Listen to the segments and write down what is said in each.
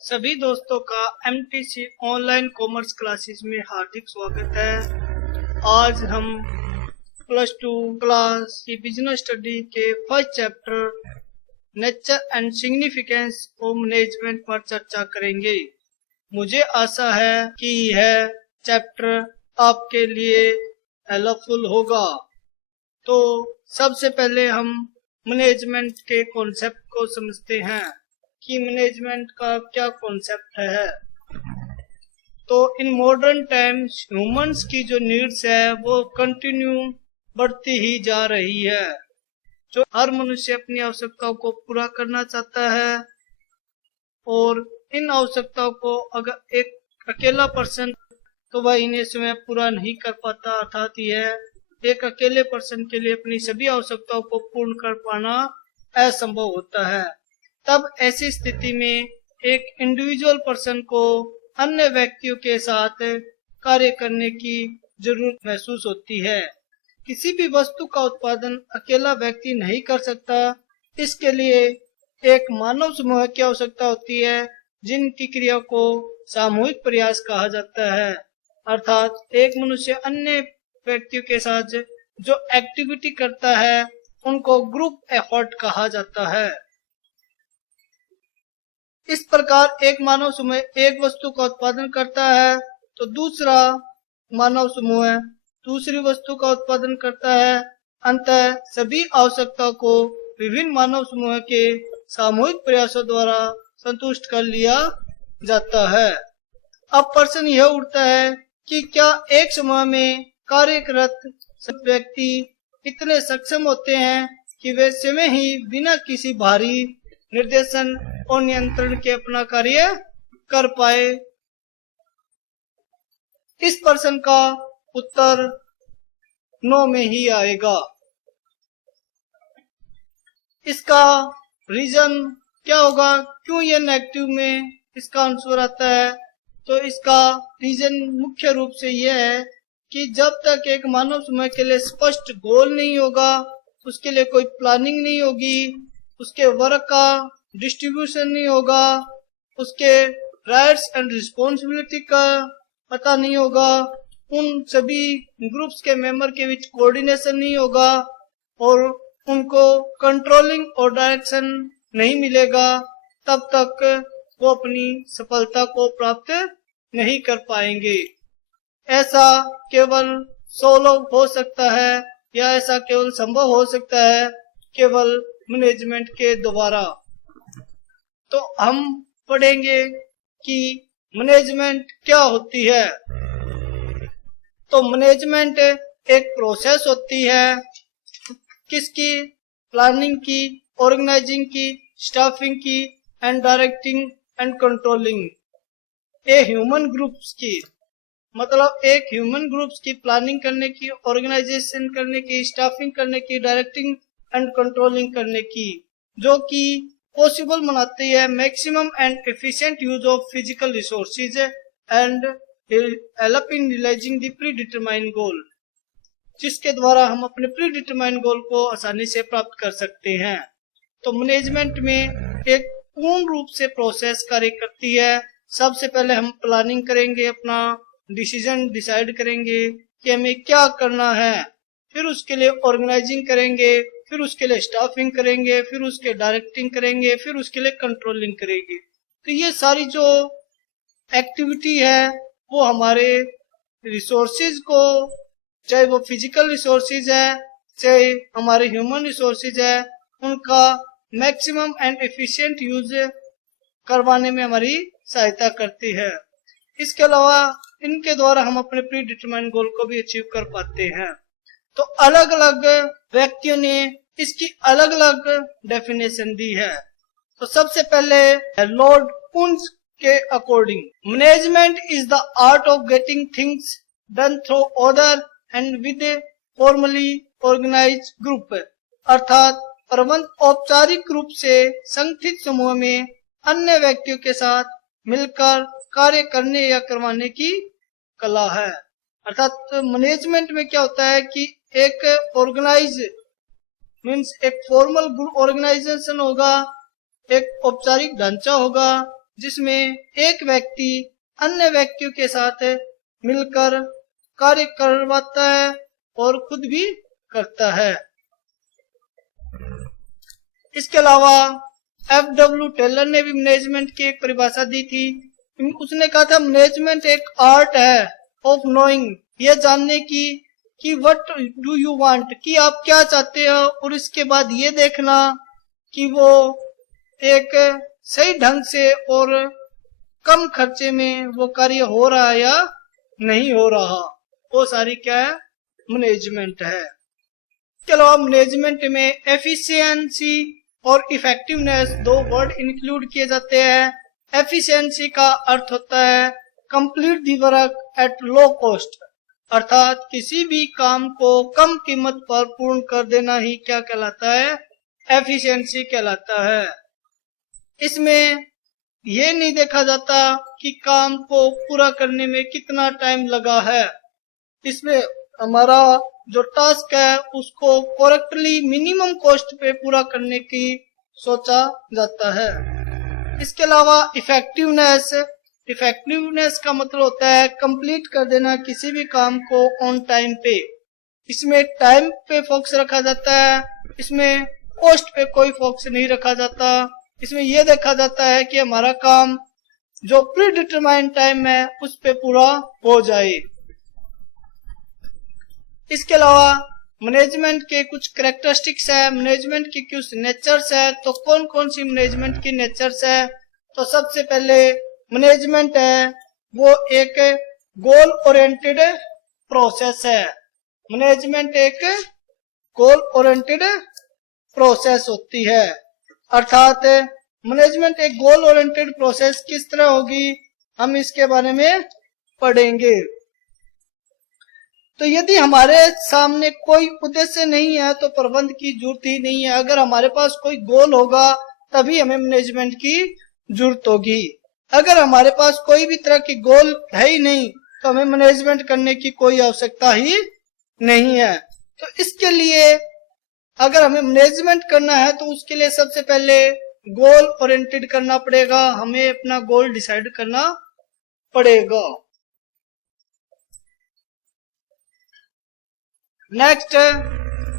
सभी दोस्तों का एमटीसी ऑनलाइन कॉमर्स क्लासेस में हार्दिक स्वागत है। आज हम प्लस टू क्लास की बिजनेस स्टडी के first chapter nature and significance of management पर चर्चा करेंगे। मुझे आशा है कि यह चैप्टर आपके लिए हेल्पफुल होगा। तो सबसे पहले हम मैनेजमेंट के कॉन्सेप्ट को समझते हैं कि मैनेजमेंट का क्या कॉन्सेप्ट है। तो इन मॉडर्न टाइम्स ह्यूमंस की जो नीड्स है वो कंटिन्यू बढ़ती ही जा रही है। जो हर मनुष्य अपनी आवश्यकताओं को पूरा करना चाहता है और इन आवश्यकताओं को अगर एक अकेला पर्सन तो वह इन्हें स्वयं पूरा नहीं कर पाता, अर्थात यह एक अकेले पर्सन के लिए अपनी सभी आवश्यकताओं को पूर्ण कर पाना असंभव होता है। तब ऐसी स्थिति में एक इंडिविजुअल पर्सन को अन्य व्यक्तियों के साथ कार्य करने की जरूरत महसूस होती है। किसी भी वस्तु का उत्पादन अकेला व्यक्ति नहीं कर सकता। इसके लिए एक मानव समूह की आवश्यकता होती है, जिनकी क्रिया को सामूहिक प्रयास कहा जाता है। अर्थात एक मनुष्य अन्य व्यक्तियों के साथ जो एक्टिविटी करता है उनको ग्रुप एफर्ट कहा जाता है। इस प्रकार एक मानव समूह एक वस्तु का उत्पादन करता है तो दूसरा मानव समूह दूसरी वस्तु का उत्पादन करता है। अंततः सभी आवश्यकताओं को विभिन्न मानव समूह के सामूहिक प्रयासों द्वारा संतुष्ट कर लिया जाता है। अब प्रश्न यह उठता है कि क्या एक समूह में कार्यरत व्यक्ति इतने सक्षम होते हैं कि वे स्वयं ही बिना किसी बाहरी निर्देशन और नियंत्रण के अपना कार्य कर पाए। इस प्रश्न का उत्तर नो में ही आएगा। इसका रीजन क्या होगा, क्यों ये नेगेटिव में इसका आंसर आता है? तो इसका रीजन मुख्य रूप से यह है कि जब तक एक मानव समूह के लिए स्पष्ट गोल नहीं होगा, उसके लिए कोई प्लानिंग नहीं होगी, उसके वर्क का डिस्ट्रीब्यूशन नहीं होगा, उसके राइट्स एंड रिस्पॉन्सिबिलिटी का पता नहीं होगा, उन सभी ग्रुप्स के मेंबर के बीच कोऑर्डिनेशन नहीं होगा और उनको कंट्रोलिंग और डायरेक्शन नहीं मिलेगा, तब तक वो अपनी सफलता को प्राप्त नहीं कर पाएंगे। ऐसा केवल सोलो हो सकता है या ऐसा केवल संभव हो सकता है केवल मैनेजमेंट के द्वारा। तो हम पढ़ेंगे कि मैनेजमेंट क्या होती है। तो मैनेजमेंट एक प्रोसेस होती है, किसकी? प्लानिंग की, ऑर्गेनाइजिंग की, स्टाफिंग की and directing and controlling a human groups की। मतलब एक ह्यूमन ग्रुप्स की प्लानिंग करने की, ऑर्गेनाइजेशन करने की, स्टाफिंग करने की, डायरेक्टिंग एंड कंट्रोलिंग करने की, जो कि पॉसिबल बनाती है maximum and efficient use of physical resources and help in realizing the predetermined goal, जिसके द्वारा हम अपने प्री डिटरमाइंड गोल को आसानी से प्राप्त कर सकते हैं। तो मैनेजमेंट में एक पूर्ण रूप से प्रोसेस कार्य करती है। सबसे पहले हम प्लानिंग करेंगे, अपना डिसीजन डिसाइड करेंगे कि हमें क्या करना है, फिर उसके लिए ऑर्गेनाइजिंग करेंगे, फिर उसके लिए स्टाफिंग करेंगे, फिर उसके डायरेक्टिंग करेंगे, फिर उसके लिए कंट्रोलिंग करेंगे। तो ये सारी जो एक्टिविटी है वो हमारे रिसोर्सेज को, चाहे वो फिजिकल रिसोर्सेज है चाहे हमारे ह्यूमन रिसोर्सेज है, उनका मैक्सिमम एंड एफिशिएंट यूज करवाने में हमारी सहायता करती है। इसके अलावा इनके द्वारा हम अपने प्री डिटरमाइंड गोल को भी अचीव कर पाते हैं। तो अलग अलग व्यक्तियों ने इसकी अलग अलग डेफिनेशन दी है। तो सबसे पहले लॉर्ड कुंज के according, management is the art of getting things done through order and with a formally organised group. अर्थात प्रबंध औपचारिक रूप से संगठित समूह में अन्य व्यक्तियों के साथ मिलकर कार्य करने या करवाने की कला है। अर्थात मैनेजमेंट में क्या होता है कि एक ऑर्गेनाइज मीन्स एक फॉर्मल ऑर्गेनाइजेशन होगा, एक औपचारिक ढांचा होगा जिसमें एक व्यक्ति अन्य व्यक्तियों के साथ मिलकर कार्य करवाता है और खुद भी करता है। इसके अलावा F.W. टेलर ने भी मैनेजमेंट की एक परिभाषा दी थी। उसने कहा था मैनेजमेंट एक आर्ट है ऑफ नोइंग, यह जानने की कि व्हाट डू यू वांट, कि आप क्या चाहते हो, और इसके बाद ये देखना कि वो एक सही ढंग से और कम खर्चे में वो कार्य हो रहा है या नहीं हो रहा, वो सारी क्या है मैनेजमेंट है। इसके अलावा मैनेजमेंट में एफिशिएंसी और इफेक्टिवनेस दो वर्ड इंक्लूड किए जाते हैं। एफिशिएंसी का अर्थ होता है complete the work at low cost, अर्थात किसी भी काम को कम कीमत पर पूर्ण कर देना ही क्या कहलाता है, एफिशिएंसी कहलाता है। इसमें ये नहीं देखा जाता कि काम को पूरा करने में कितना टाइम लगा है, इसमें हमारा जो टास्क है उसको करेक्टली मिनिमम कॉस्ट पे पूरा करने की सोचा जाता है। इसके अलावा इफेक्टिवनेस का मतलब होता है कंप्लीट कर देना किसी भी काम को ऑन टाइम पे। इसमें टाइम पे फोकस रखा जाता है, इसमें कॉस्ट पे कोई फोकस नहीं रखा जाता। इसमें यह देखा जाता है कि हमारा काम जो प्री डिटरमाइंड टाइम है उस पे पूरा हो जाए। इसके अलावा मैनेजमेंट के कुछ कैरेक्टरिस्टिक्स है, मैनेजमेंट की कुछ नेचर्स है। तो कौन कौन सी मैनेजमेंट की नेचर्स है? तो सबसे पहले मैनेजमेंट है वो एक गोल ओरिएंटेड प्रोसेस है। मैनेजमेंट एक गोल ओरिएंटेड प्रोसेस होती है, अर्थात मैनेजमेंट एक गोल ओरिएंटेड प्रोसेस किस तरह होगी हम इसके बारे में पढ़ेंगे। तो यदि हमारे सामने कोई उद्देश्य नहीं है तो प्रबंध की जरूरत ही नहीं है। अगर हमारे पास कोई गोल होगा तभी हमें मैनेजमेंट की जरूरत होगी। अगर हमारे पास कोई भी तरह की गोल है ही नहीं तो हमें मैनेजमेंट करने की कोई आवश्यकता ही नहीं है। तो इसके लिए अगर हमें मैनेजमेंट करना है तो उसके लिए सबसे पहले गोल ओरिएंटेड करना पड़ेगा, हमें अपना गोल डिसाइड करना पड़ेगा। नेक्स्ट,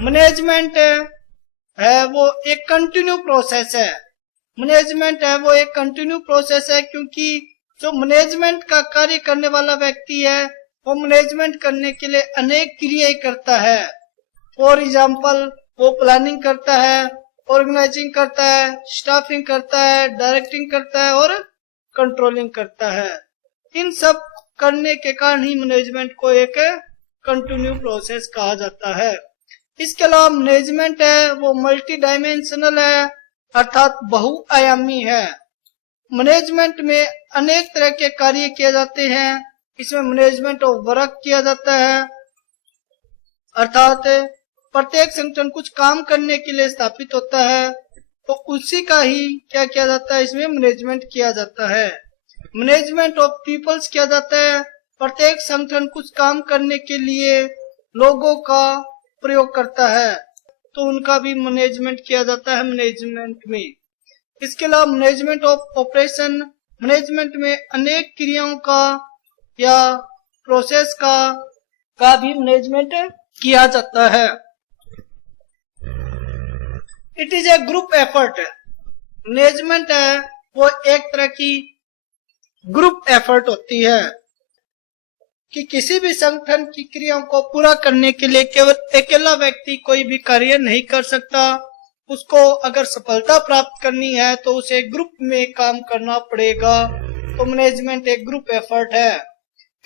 मैनेजमेंट है वो एक कंटिन्यू प्रोसेस है। मैनेजमेंट है वो एक कंटिन्यू प्रोसेस है क्योंकि जो मैनेजमेंट का कार्य करने वाला व्यक्ति है वो मैनेजमेंट करने के लिए अनेक क्रियाएं करता है। फॉर एग्जाम्पल वो प्लानिंग करता है, ऑर्गेनाइजिंग करता है, स्टाफिंग करता है, डायरेक्टिंग करता है और कंट्रोलिंग करता है। इन सब करने के कारण ही मैनेजमेंट को एक कंटिन्यू प्रोसेस कहा जाता है। इसके अलावा मैनेजमेंट है वो मल्टी डायमेंशनल है, अर्थात बहुआयामी है। मैनेजमेंट में अनेक तरह के कार्य किए जाते हैं। इसमें मैनेजमेंट ऑफ वर्क किया जाता है, अर्थात प्रत्येक संगठन कुछ काम करने के लिए स्थापित होता है तो उसी का ही क्या किया जाता है, इसमें मैनेजमेंट किया जाता है। मैनेजमेंट ऑफ पीपल्स किया जाता है, प्रत्येक संगठन कुछ काम करने के लिए लोगों का प्रयोग करता है तो उनका भी मैनेजमेंट किया जाता है मैनेजमेंट में। इसके अलावा मैनेजमेंट ऑफ ऑपरेशन, मैनेजमेंट में अनेक क्रियाओं का या प्रोसेस का भी मैनेजमेंट किया जाता है। It is A group effort. Management है वो एक तरह की ग्रुप एफर्ट होती है कि किसी भी संगठन की क्रियाओं को पूरा करने के लिए केवल अकेला व्यक्ति कोई भी कार्य नहीं कर सकता। उसको अगर सफलता प्राप्त करनी है तो उसे ग्रुप में काम करना पड़ेगा। तो मैनेजमेंट एक ग्रुप एफर्ट है।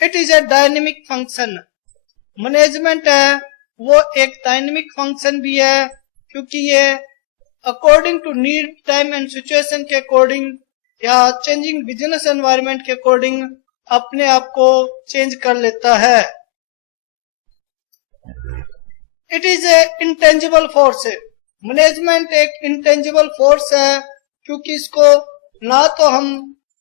It is a dynamic function. Management है वो एक डायनेमिक फंक्शन भी है क्योंकि ये according to need, time and situation के अकॉर्डिंग या चेंजिंग बिजनेस एनवायरनमेंट के अकॉर्डिंग अपने आप को चेंज कर लेता है। It is a intangible force. Management एक इंटेंजिबल फोर्स है क्योंकि इसको ना तो हम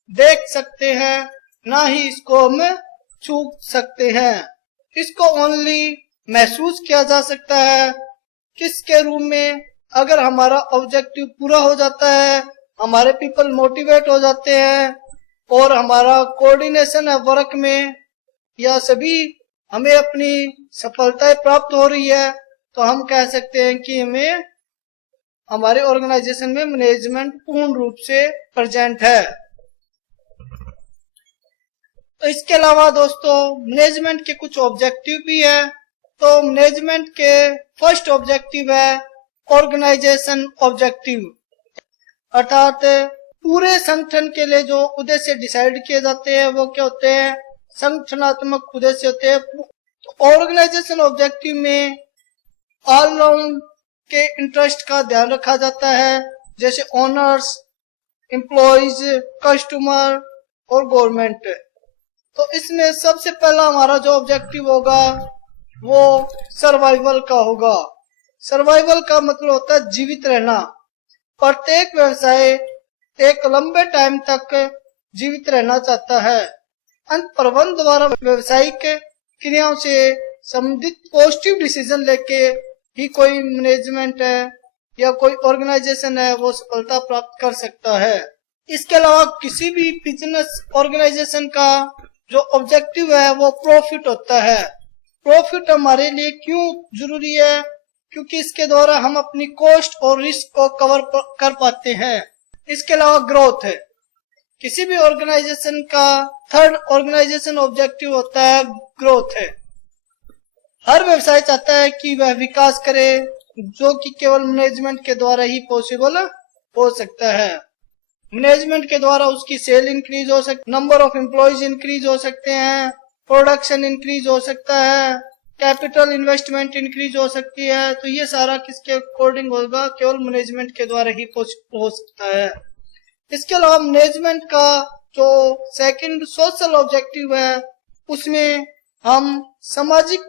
देख सकते हैं ना ही इसको हम छू सकते हैं। इसको ओनली महसूस किया जा सकता है। किसके रूप में? अगर हमारा ऑब्जेक्टिव पूरा हो जाता है हमारे पीपल मोटिवेट हो जाते हैं और हमारा कोऑर्डिनेशन है वर्क में, या सभी हमें अपनी सफलताएं प्राप्त हो रही है, तो हम कह सकते हैं कि हमें हमारे ऑर्गेनाइजेशन में मैनेजमेंट पूर्ण रूप से प्रेजेंट है। तो इसके अलावा दोस्तों मैनेजमेंट के कुछ ऑब्जेक्टिव भी है। तो मैनेजमेंट के फर्स्ट ऑब्जेक्टिव है ऑर्गेनाइजेशन ऑब्जेक्टिव, अर्थात पूरे संगठन के लिए जो उद्देश्य डिसाइड किए जाते हैं वो क्या होते हैं, संगठनात्मक उद्देश्य होते हैं। तो ऑर्गेनाइजेशन ऑब्जेक्टिव में ऑल राउंड के इंटरेस्ट का ध्यान रखा जाता है, जैसे ओनर्स, एम्प्लॉइज, कस्टमर और गवर्नमेंट। तो इसमें सबसे पहला हमारा जो ऑब्जेक्टिव होगा वो सर्वाइवल का होगा। सर्वाइवल का मतलब होता है जीवित रहना। प्रत्येक व्यवसाय एक लंबे टाइम तक जीवित रहना चाहता है। अंत प्रबंधन द्वारा व्यवसायिक क्रियाओं से संबंधित पॉजिटिव डिसीजन लेके ही कोई मैनेजमेंट है या कोई ऑर्गेनाइजेशन है वो सफलता प्राप्त कर सकता है। इसके अलावा किसी भी बिजनेस ऑर्गेनाइजेशन का जो ऑब्जेक्टिव है वो प्रॉफिट होता है। प्रॉफिट हमारे लिए क्यों जरूरी है, क्योंकि इसके द्वारा हम अपनी कॉस्ट और रिस्क को कवर कर पाते हैं। इसके अलावा ग्रोथ है। किसी भी ऑर्गेनाइजेशन का थर्ड ऑर्गेनाइजेशन ऑब्जेक्टिव होता है ग्रोथ है। हर व्यवसाय चाहता है कि वह विकास करे, जो कि केवल मैनेजमेंट के द्वारा ही पॉसिबल हो सकता है। मैनेजमेंट के द्वारा उसकी सेल इंक्रीज हो सकती, नंबर ऑफ एम्प्लॉयज इंक्रीज हो सकते हैं, प्रोडक्शन इंक्रीज हो सकता है, कैपिटल इन्वेस्टमेंट इंक्रीज हो सकती है। तो ये सारा किसके अकॉर्डिंग होगा, केवल मैनेजमेंट के द्वारा ही पॉसिबल हो सकता है। इसके अलावा मैनेजमेंट का जो सेकंड सोशल ऑब्जेक्टिव है उसमें हम सामाजिक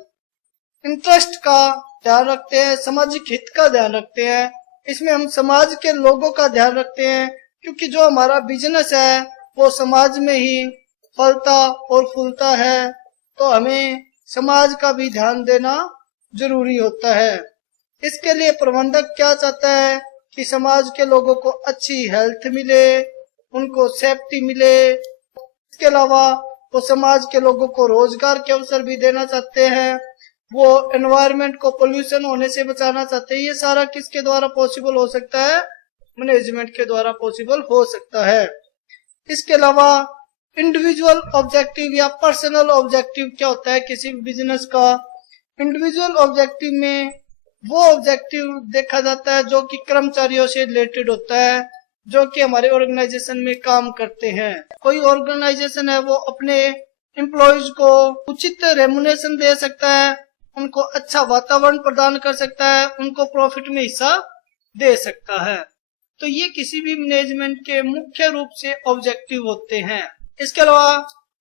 इंटरेस्ट का ध्यान रखते हैं, सामाजिक हित का ध्यान रखते हैं। इसमें हम समाज के लोगों का ध्यान रखते हैं, क्योंकि जो हमारा बिजनेस है वो समाज में ही फलता और फूलता है, तो हमें समाज का भी ध्यान देना जरूरी होता है। इसके लिए प्रबंधक क्या चाहता है कि समाज के लोगों को अच्छी हेल्थ मिले, उनको सेफ्टी मिले। इसके अलावा वो समाज के लोगों को रोजगार के अवसर भी देना चाहते हैं, वो एनवायरनमेंट को पोल्यूशन होने से बचाना चाहते हैं। ये सारा किसके द्वारा पॉसिबल हो सकता है, मैनेजमेंट के द्वारा पॉसिबल हो सकता है। इसके अलावा इंडिविजुअल ऑब्जेक्टिव या पर्सनल ऑब्जेक्टिव क्या होता है किसी बिजनेस का। इंडिविजुअल ऑब्जेक्टिव में वो ऑब्जेक्टिव देखा जाता है जो कि कर्मचारियों से रिलेटेड होता है, जो कि हमारे ऑर्गेनाइजेशन में काम करते हैं। कोई ऑर्गेनाइजेशन है वो अपने एम्प्लॉयज को उचित रेम्युनरेशन दे सकता है, उनको अच्छा वातावरण प्रदान कर सकता है, उनको प्रॉफिट में हिस्सा दे सकता है। तो ये किसी भी मैनेजमेंट के मुख्य रूप से ऑब्जेक्टिव होते हैं। इसके अलावा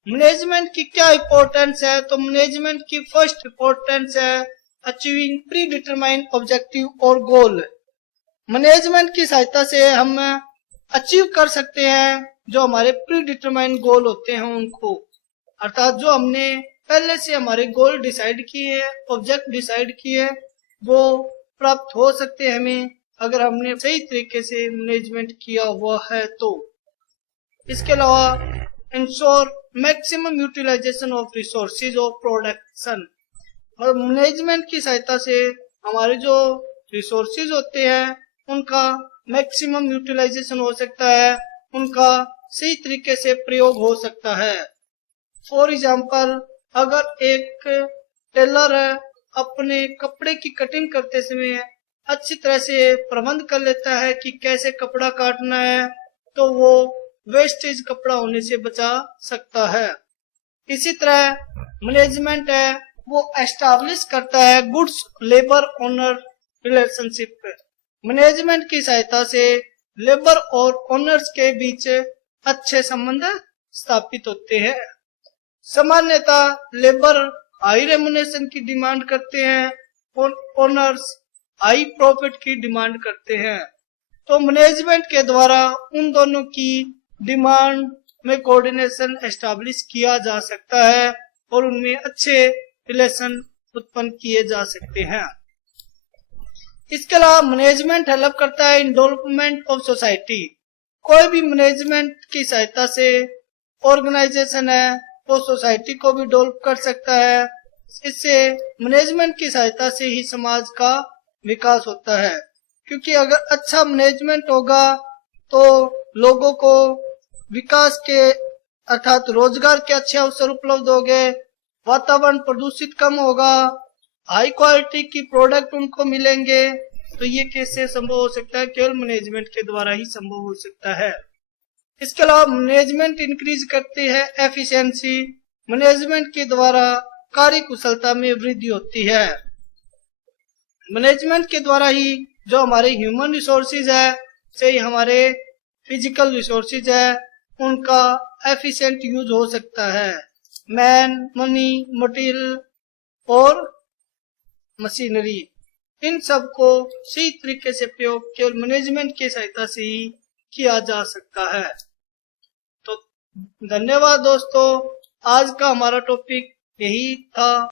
मैनेजमेंट की क्या इंपॉर्टेंस है, तो मैनेजमेंट की फर्स्ट इंपॉर्टेंस है अचीविंग प्री डिटरमाइंड ऑब्जेक्टिव और गोल। मैनेजमेंट की सहायता से हम अचीव कर सकते हैं जो हमारे प्री डिटरमाइंड गोल होते हैं उनको, अर्थात जो हमने पहले से हमारे गोल डिसाइड किए, ऑब्जेक्ट डिसाइड किए, वो प्राप्त हो सकते हैं हमें अगर हमने सही तरीके से मैनेजमेंट किया हुआ है तो। इसके अलावा ensure maximum utilisation of resources of production, और मैनेजमेंट की सहायता से हमारे जो रिसोर्सेज होते हैं उनका मैक्सिमम यूटिलाइजेशन हो सकता है, उनका सही तरीके से प्रयोग हो सकता है। फॉर एग्जाम्पल, अगर एक टेलर है अपने कपड़े की कटिंग करते समय अच्छी तरह से प्रबंध कर लेता है कि कैसे कपड़ा काटना है, तो वो वेस्टेज कपड़ा होने से बचा सकता है। इसी तरह मैनेजमेंट है वो एस्टैब्लिश करता है goods labour owner relationship. Management की सहायता से लेबर और ओनर्स के बीच अच्छे संबंध स्थापित होते हैं। सामान्यतः लेबर हाई रेम्युनरेशन की डिमांड करते हैं और ओनर्स हाई प्रॉफिट की डिमांड करते हैं। तो मैनेजमेंट के द्वारा उन दोनों की डिमांड में कोऑर्डिनेशन एस्टैब्लिश किया जा सकता है और उनमें अच्छे रिलेशन उत्पन्न किए जा सकते हैं। इसके अलावा मैनेजमेंट हेल्प करता है इन डेवलपमेंट ऑफ सोसाइटी। कोई भी मैनेजमेंट की सहायता से ऑर्गेनाइजेशन है वो सोसाइटी को भी डेवलप कर सकता है। इससे मैनेजमेंट की सहायता से ही समाज का विकास होता है, क्योंकि अगर अच्छा मैनेजमेंट होगा तो लोगों को विकास के अर्थात रोजगार के अच्छे अवसर उपलब्ध होंगे, वातावरण प्रदूषित कम होगा, हाई क्वालिटी की प्रोडक्ट उनको मिलेंगे। तो ये कैसे संभव हो सकता है? केवल मैनेजमेंट के द्वारा ही संभव हो सकता है। इसके अलावा मैनेजमेंट इंक्रीज करती है एफिशिएंसी। मैनेजमेंट के द्वारा कार्य कुशलता में वृद्धि होती है। मैनेजमेंट के द्वारा ही जो हमारे ह्यूमन रिसोर्सेज है, से हमारे फिजिकल रिसोर्सेज है, उनका एफिशिएंट यूज हो सकता है। मैन, मनी, मटेरियल और मशीनरी, इन सब को सही तरीके से प्रयोग केवल मैनेजमेंट की सहायता से ही किया जा सकता है। तो धन्यवाद दोस्तों, आज का हमारा टॉपिक यही था।